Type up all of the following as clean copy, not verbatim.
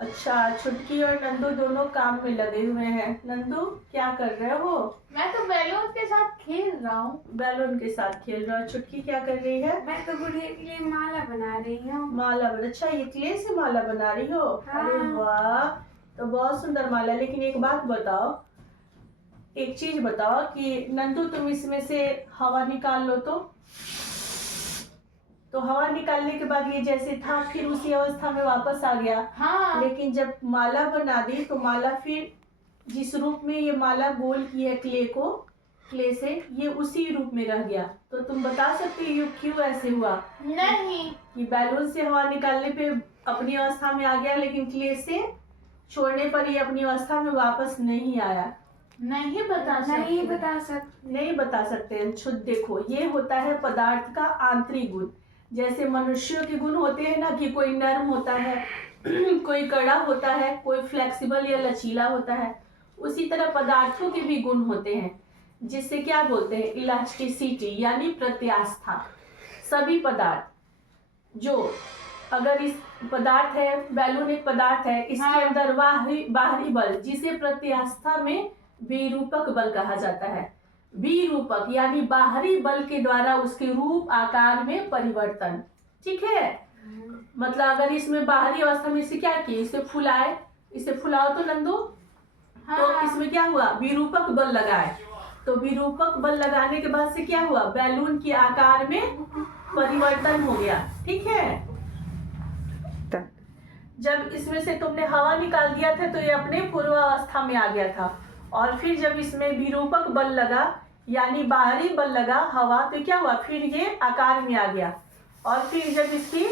अच्छा, छुटकी और नंदू दोनों काम में लगे हुए हैं। नंदू क्या कर रहे हो? मैं तो बैलून के साथ खेल रहा हूँ। बैलून के साथ खेल रहा हो। छुटकी क्या कर रही है? मैं तो गुड़िया के लिए माला बना रही हूँ। माला अच्छा, ये क्ले से माला बना रही हो? हाँ। अरे वाह, तो बहुत सुंदर माला। लेकिन एक बात बताओ, एक चीज बताओ कि नंदू तुम इसमें से हवा निकाल लो तो हवा निकालने के बाद ये जैसे था फिर उसी अवस्था में वापस आ गया। हाँ। लेकिन जब माला बना दी तो माला फिर जिस रूप में ये माला गोल की है क्ले से, ये उसी रूप में रह गया। तो तुम बता सकते हो क्यों ऐसे हुआ? नहीं, कि बैलून से हवा निकालने पे अपनी अवस्था में आ गया, लेकिन क्ले से छोड़ने पर ये अपनी अवस्था में वापस नहीं आया। नहीं बता सकते। देखो, ये होता है पदार्थ का आंतरिक गुण। जैसे मनुष्यों के गुण होते हैं ना, कि कोई नर्म होता है कोई कड़ा होता है, कोई फ्लेक्सिबल या लचीला होता है। उसी तरह पदार्थों के भी गुण होते हैं, जिससे क्या बोलते हैं, इलास्टिसिटी यानी प्रत्यास्था। सभी पदार्थ जो, अगर इस पदार्थ है, बैलून एक पदार्थ है, इसके हाँ। अंदर बाहरी बल, जिसे प्रत्यास्था में विरूपक बल कहा जाता है। विरूपक यानी बाहरी बल के द्वारा उसके रूप आकार में परिवर्तन। ठीक है, मतलब अगर इसमें बाहरी अवस्था में इसे क्या किए, इसे फुलाओ तो नंदू। हाँ। तो इसमें क्या हुआ, विरूपक बल लगाए। तो विरूपक बल लगाने के बाद से क्या हुआ, बैलून के आकार में परिवर्तन हो गया। ठीक है, जब इसमें से तुमने हवा निकाल दिया था तो ये अपने पूर्वावस्था में आ गया था। और फिर जब इसमें विरूपक बल लगा यानी बाहरी बल लगा हवा, तो क्या हुआ, फिर ये आकार में आ गया। और फिर जब इसकी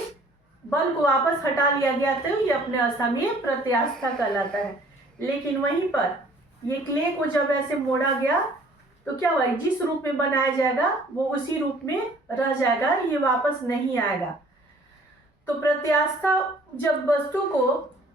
बल को वापस हटा लिया गया तो ये अपने अवस्था में प्रत्यास्था कहलाता है। लेकिन वहीं पर ये क्ले को जब ऐसे मोड़ा गया तो क्या हुआ, जिस रूप में बनाया जाएगा वो उसी रूप में रह जाएगा, ये वापस नहीं आएगा। तो प्रत्यास्था जब वस्तु को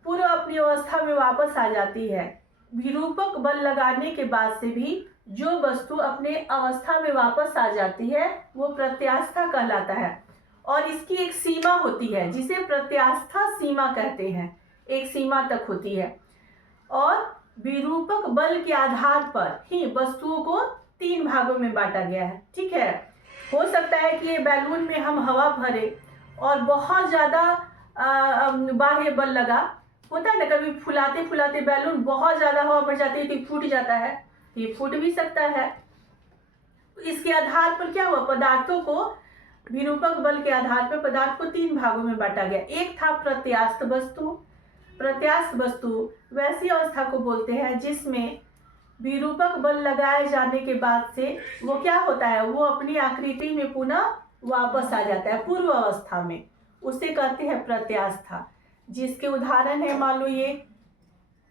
पूर्व अपनी अवस्था में वापस आ जाती है, विरूपक बल लगाने के बाद से भी जो वस्तु अपने अवस्था में वापस आ जाती है वो प्रत्यास्था कहलाता है। और इसकी एक सीमा होती है जिसे प्रत्यास्था सीमा कहते हैं, एक सीमा तक होती है। और विरूपक बल के आधार पर ही वस्तुओं को 3 भागों में बांटा गया है। ठीक है, हो सकता है कि ये बैलून में हम हवा भरे और बहुत ज़्यादा बाह्य बल लगा, होता है ना, कभी फुलाते फुलाते बैलून बहुत ज़्यादा हवा भर जाती है तो फूट जाता है, ये फूट भी सकता है। इसके आधार पर क्या हुआ, पदार्थों को विरूपक बल के आधार पर पदार्थ को 3 भागों में बांटा गया। एक था प्रत्यास्थ वस्तु। प्रत्यास्थ वस्तु वैसी अवस्था को बोलते हैं जिसमें विरूपक बल लगाए जाने के बाद से वो क्या होता है, वो अपनी आकृति में पुनः वापस आ जाता है पूर्व अवस्था में, उसे कहते हैं प्रत्यास्था। जिसके उदाहरण है, मान लो ये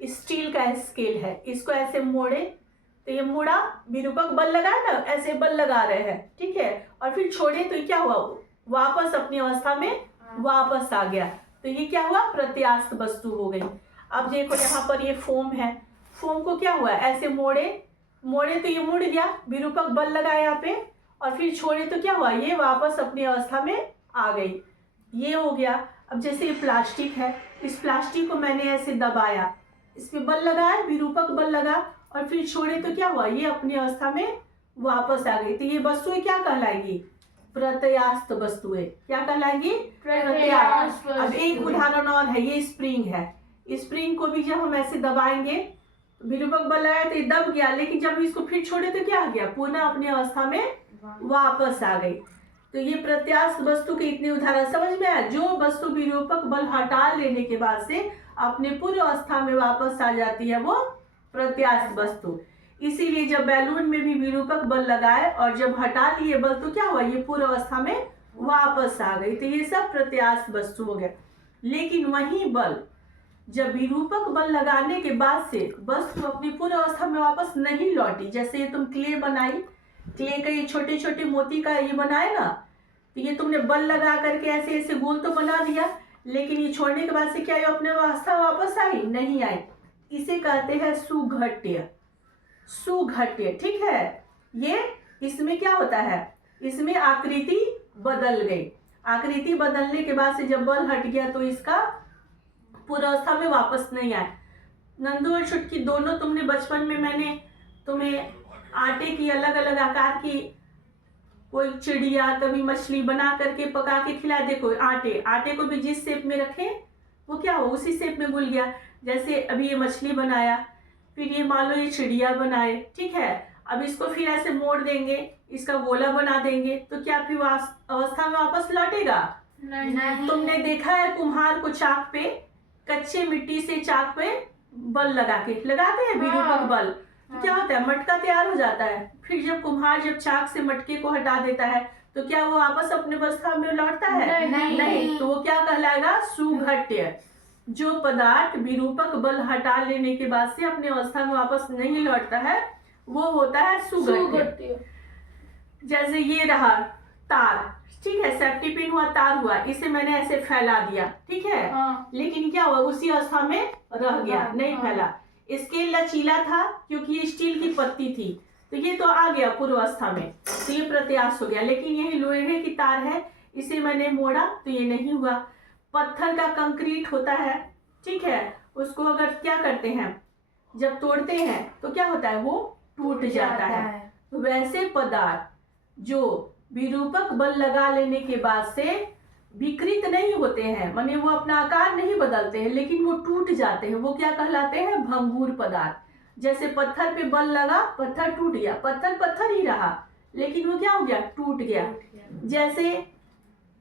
स्टील का स्केल है, इसको ऐसे मोड़े तो ये मुड़ा, विरूपक बल लगाए ना, ऐसे बल लगा रहे हैं। ठीक है, और फिर छोड़े तो क्या हुआ, वापस अपनी अवस्था में वापस आ गया, तो ये क्या हुआ, प्रत्यास्थ वस्तु हो गई। अब देखो यहाँ पर ये फोम है, फोम को क्या हुआ, ऐसे मोड़े तो ये मुड़ गया, विरूपक बल लगाया यहाँ पे, और फिर छोड़े तो क्या हुआ, ये वापस अपनी अवस्था में आ गई, ये हो गया। अब जैसे ये प्लास्टिक है, इस प्लास्टिक को मैंने ऐसे दबाया, इस पे बल लगाया, विरूपक बल लगा, और फिर छोड़े तो क्या हुआ, ये अपनी अवस्था में वापस आ गई। तो ये वस्तुएं क्या कहलाएंगी, प्रत्यास्थ वस्तुएं। क्या कहलाएंगी, प्रत्यास्थ। अब एक उदाहरण और है, ये स्प्रिंग है। स्प्रिंग को भी जब हम ऐसे दबाएंगे, विरूपक बल लगाया तो ये दब गया, लेकिन जब इसको फिर छोड़े तो क्या आ गया, पुनः अपनी अवस्था में वापस आ गई। तो ये प्रत्यास्थ वस्तु के इतने उदाहरण समझ में आया। जो वस्तु विरूपक बल हटा लेने के बाद से अपने पूर्व अवस्था में वापस आ जाती है वो प्रत्यास्थ वस्तु। इसीलिए जब बैलून में भी विरूपक बल लगाए और जब हटा लिए बल तो क्या हुआ, ये पूर्व अवस्था में वापस आ गई, तो ये सब प्रत्यास्थ वस्तु हो गए। लेकिन वही बल जब विरूपक बल लगाने के बाद से वस्तु अपनी पूर्व अवस्था में वापस नहीं लौटी, जैसे ये तुम क्ले बनाई, क्ले का ये छोटे छोटे मोती का ये बनाए ना, तो ये तुमने बल लगा करके ऐसे ऐसे गोल तो बना दिया, लेकिन ये छोड़ने के बाद से क्या ये अपने अवस्था वापस आई, नहीं आई। इसे कहते हैं सुघट्य। सुघट्य, ठीक है। ये इसमें क्या होता है, इसमें आकृति बदल गई। आकृति बदलने के बाद से जब बल हट गया तो इसका पूर्वावस्था में वापस नहीं आए। नंदू और छुटकी दोनों तुमने बचपन में मैंने तुम्हें आटे की अलग अलग आकार की कोई चिड़िया कभी मछली बना करके पका के खिलाए। देखो आटे को भी जिस शेप में रखे वो क्या हो उसी शेप में घुल गया। जैसे अभी ये मछली बनाया, फिर ये मान लो ये चिड़िया बनाए, ठीक है। अब इसको फिर ऐसे मोड़ देंगे, इसका गोला बना देंगे, तो क्या फिर अवस्था में वापस लौटेगा? नहीं। तुमने देखा है कुम्हार को चाक पे, कच्चे मिट्टी से चाक पे बल लगाते हैं विरूपक बल, तो क्या होता है मटका तैयार हो जाता है। फिर जब कुम्हार जब चाक से मटके को हटा देता है तो क्या वो वापस अपने अवस्था में लौटता है? नहीं। तो वो क्या कहलाएगा? सुघट्य। जो पदार्थ विरूपक बल हटा लेने के बाद से अपने अवस्था में वापस नहीं लौटता है वो होता है सुघट्य। जैसे ये रहा तार, ठीक है, सेफ्टी पिन हुआ, तार हुआ, इसे मैंने ऐसे फैला दिया, ठीक है, लेकिन क्या हुआ उसी अवस्था में रह गया, नहीं फैला। इसके लचीला था क्योंकि ये स्टील की पत्ती थी, तो ये तो आ गया पूर्वावस्था में, तो ये प्रत्याश हो गया। लेकिन यही लोहे की तार है, इसे मैंने मोड़ा तो ये नहीं हुआ। पत्थर का कंक्रीट होता है, ठीक है, उसको अगर क्या करते हैं जब तोड़ते हैं तो क्या होता है वो टूट जाता है। तो वैसे पदार्थ जो विरूपक बल लगा लेने के बाद से विकृत नहीं होते हैं, माने वो अपना आकार नहीं बदलते हैं, लेकिन वो टूट जाते हैं, वो क्या कहलाते हैं? भंगुर पदार्थ। जैसे पत्थर पे बल लगा, पत्थर टूट गया, पत्थर ही रहा लेकिन वो क्या हो गया? टूट गया। जैसे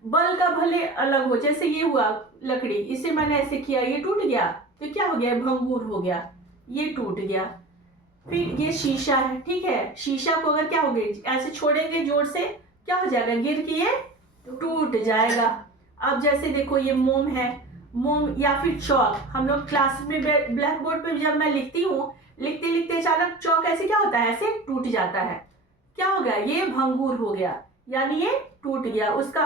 बल का भले अलग हो, जैसे ये हुआ लकड़ी, इसे मैंने ऐसे किया, ये टूट गया, तो क्या हो गया? भंगुर हो गया, ये टूट गया। फिर ये शीशा है, ठीक है, शीशा को अगर क्या हो गया ऐसे छोड़ेंगे जोर से, क्या हो जाएगा? गिर के ये टूट जाएगा। अब जैसे देखो ये मोम है, मोम या फिर चौक, हम लोग क्लास में ब्लैक बोर्ड पे जब मैं लिखती हूँ, लिखते लिखते अचानक चौक ऐसे क्या होता है? ऐसे टूट जाता है, क्या हो गया? ये भंगुर हो गया, यानी ये टूट गया, उसका